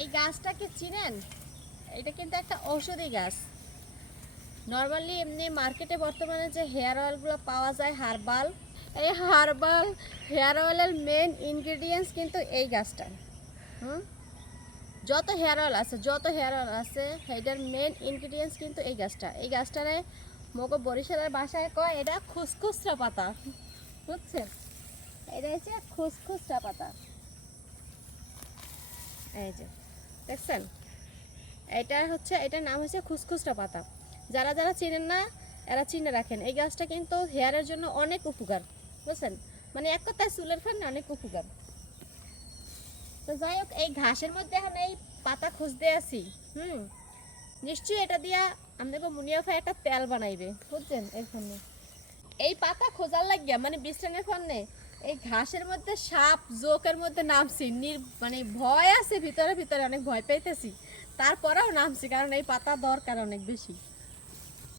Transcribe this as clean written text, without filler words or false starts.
এই গাছটাকে চিনেন? এটা কিন্তু একটা ঔষধি গাছ। নর্মালি এমনি মার্কেটে বর্তমানে যে হেয়ার অয়েলগুলো পাওয়া যায় হার্বাল, এই হার্বাল হেয়ার অয়েলের মেন ইনগ্রেডিয়েন্টস কিন্তু এই গাছটা। যত হেয়ার অয়েল আছে এটার মেন ইনগ্রেডিয়েন্টস কিন্তু এই গাছটা। এই গাছটারে মগো বরিশালের ভাষায় কয় এটা খুসখুসরা পাতা, বুঝছেন? এটা হচ্ছে খুসখুসরা পাতা। এই যে দেখছেন, এটার নাম হচ্ছে খুসখুসরা পাতা। যারা যারা চিনেন না এরা চিনে রাখেন। এই গাছটা কিন্তু হেয়ারের জন্য অনেক উপকার, বুঝছেন? মানে এক কথায় চুলের ফেন অনেক উপকার। তো যাই হোক, এই ঘাসের মধ্যে এখন এই পাতা খুঁজতে আছি। নিশ্চয়ই এটা দিয়া আমাদের মুনিয়াফা একটা তেল বানাইবে, বুঝছেন? এখানে এই পাতা খোঁজার লাগিয়া মানে বিশ্রামের ফোনে এই ঘাসের মধ্যে সাপ জোকের মধ্যে নামছি। মানে ভয় আছে ভিতরে ভিতরে, অনেক ভয় পাইতেছি, তারপরেও নামছি, কারণ এই পাতা দরকার অনেক বেশি।